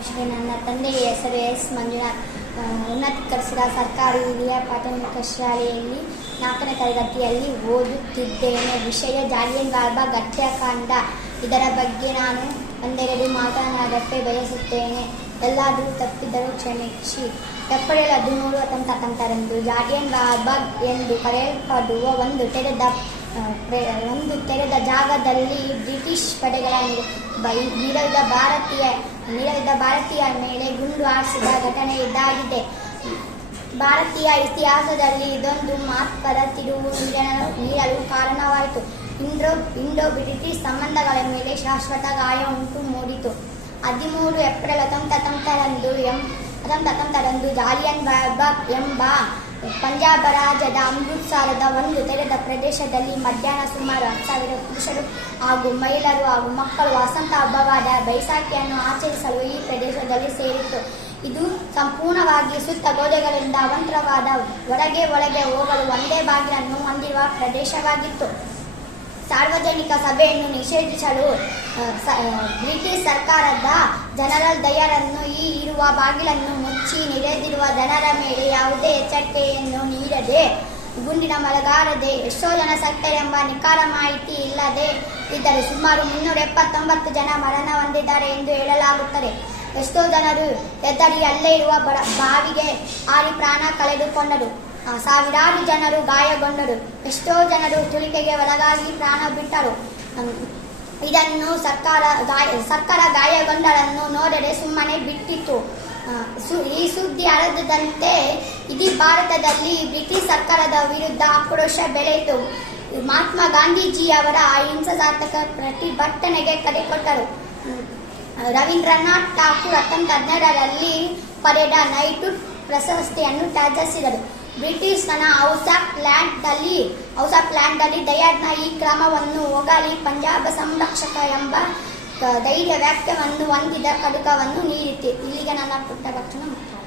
ನಮಸ್ತೆ. ನನ್ನ ತಂದೆಯ ಹೆಸರು ಎಸ್ ಮಂಜುನಾಥ್. ಉನ್ನತ ಕರ್ಸಿರ ಸರ್ಕಾರಿ ಹಿರಿಯ ಪ್ರಾಥಮಿಕ ಶಾಲೆಯಲ್ಲಿ 4ನೇ ತರಗತಿಯಲ್ಲಿ ಓದುತ್ತಿದ್ದೇನೆ. ವಿಷಯ ಜಾಲಿಯನ್ ವಾಲಾಬಾಗ್ ಹತ್ಯಾಕಾಂಡ. ಇದರ ಬಗ್ಗೆ ನಾನು ಒಂದೆರಡು ಮಾತನಾಡಕ್ಕೆ ಬಯಸುತ್ತೇನೆ. ಎಲ್ಲಾದರೂ ತಪ್ಪಿದರೂ ಕ್ಷಮಿಸಿ. ಏಪ್ರಿಲ್ 13, 1919ರಂದು ಜಾಲಿಯನ್ ವಾಲಾಬಾಗ್ ಎಂದು ಕರೆಯಲ್ಪಡುವ ಒಂದು ತೆರೆದ ಜಾಗದಲ್ಲಿ ಬ್ರಿಟಿಷ್ ಪಡೆಗಳ ನಿರವಿದ ಭಾರತೀಯರ ಮೇಲೆ ಗುಂಡು ಹಾರಿಸಿದ ಘಟನೆ ಇದಾಗಿದೆ. ಭಾರತೀಯ ಇತಿಹಾಸದಲ್ಲಿ ಇದೊಂದು ಮಹತ್ವದ ತಿರುವು ನೀಡಲು ಕಾರಣವಾಯಿತು. ಇಂಡೋ ಬ್ರಿಟಿಷ್ ಸಂಬಂಧಗಳ ಮೇಲೆ ಶಾಶ್ವತ ಗಾಯ ಉಂಟು ಮೂಡಿತು. 13 ಏಪ್ರಿಲ್ 1919ರಂದು ಜಾಲಿಯನ್ ವಾಲಾಬಾಗ್ ಎಂಬ ಪಂಜಾಬ್ ರಾಜ್ಯದ ಅಮೃತಸರದ ಒಂದು ತೆರೆದ ಪ್ರದೇಶದಲ್ಲಿ ಮಧ್ಯಾಹ್ನ ಸುಮಾರು 10,000 ಪುರುಷರು ಹಾಗೂ ಮಹಿಳೆಯರು ಹಾಗೂ ಮಕ್ಕಳು ವಸಂತ ಹಬ್ಬವಾದ ಬೈಸಾಖಿಯನ್ನು ಆಚರಿಸಲು ಈ ಪ್ರದೇಶದಲ್ಲಿ ಸೇರಿತ್ತು. ಇದು ಸಂಪೂರ್ಣವಾಗಿ ಸುತ್ತ ಗೋಡೆಗಳಿಂದ ಅವಾಂತರವಾದ ಒಳಗೆ ಹೋಗಲು ಒಂದೇ ಬಾಗಿಲನ್ನು ಹೊಂದಿರುವ ಪ್ರದೇಶವಾಗಿತ್ತು. ಸಾರ್ವಜನಿಕ ಸಭೆಯನ್ನು ನಿಷೇಧಿಸಲು ಬ್ರಿಟಿಷ್ ಸರ್ಕಾರದ ಜನರಲ್ ಡಯರನ್ನು ಈ ಇರುವ ಬಾಗಿಲನ್ನು ಮುಚ್ಚಿ ನೆರೆದಿರುವ ಜನರ ಮೇಲೆ ಯಾವುದೇ ಎಚ್ಚರಿಕೆಯನ್ನು ನೀಡದೆ ಗುಂಡಿನ ಮಲಗಾರದೆ ಎಷ್ಟೋ ಜನ ಸತ್ತರೆಂಬ ನಿಖರ ಮಾಹಿತಿ ಇಲ್ಲದೆ ಇದ್ದರೆ ಸುಮಾರು 379 ಜನ ಮರಣ ಹೊಂದಿದ್ದಾರೆ ಎಂದು ಹೇಳಲಾಗುತ್ತದೆ. ಎಷ್ಟೋ ಜನರು ಹೆದರಿ ಅಲ್ಲೇ ಇರುವ ಬಾವಿಗೆ ಹಾರಿ ಪ್ರಾಣ ಕಳೆದುಕೊಂಡರು. ಸಾವಿರಾರು ಜನರು ಗಾಯಗೊಂಡರು. ಎಷ್ಟೋ ಜನರು ತುಳಿಕೆಗೆ ಒಳಗಾಗಿ ಪ್ರಾಣ ಬಿಟ್ಟರು. ಇದನ್ನು ಸರ್ಕಾರ ಗಾಯಗೊಂಡರನ್ನು ನೋಡದೆ ಸುಮ್ಮನೆ ಬಿಟ್ಟಿತ್ತು. ಈ ಸುದ್ದಿ ಹರಡದಂತೆ ಇಡೀ ಭಾರತದಲ್ಲಿ ಬ್ರಿಟಿಷ್ ಸರ್ಕಾರದ ವಿರುದ್ಧ ಆಕ್ರೋಶ ಬೆಳೆಯಿತು. ಮಹಾತ್ಮ ಗಾಂಧೀಜಿಯವರ ಅಹಿಂಸಾತ್ಮಕ ಪ್ರತಿಭಟನೆಗೆ ಕರೆ ಕೊಟ್ಟರು. ರವೀಂದ್ರನಾಥ್ ಠಾಕೂರ್ 1912ರಲ್ಲಿ ಪಡೆದ ನೈಟ್ಹುಡ್ ಪ್ರಶಸ್ತಿಯನ್ನು ತ್ಯಜಿಸಿದರು. ಬ್ರಿಟಿಷನ ಹೌಸ್ ಆಫ್ ಲ್ಯಾಂಡ್ನಲ್ಲಿ ಡಯರ್ನ ಈ ಕ್ರಮವನ್ನು ಹೋಗಲಿ ಪಂಜಾಬ್ ಸಂರಕ್ಷಕ ಎಂಬ ಧೈರ್ಯ ವ್ಯಾಖ್ಯವನ್ನು ಹೊಂದಿದ ಖಡ್ಗವನ್ನು ನೀಡಿತು. ಇಲ್ಲಿಗೆ ನನ್ನ ಪುಟ್ಟ ಭಾಷಣ ಮುಕ್ತಾಯ.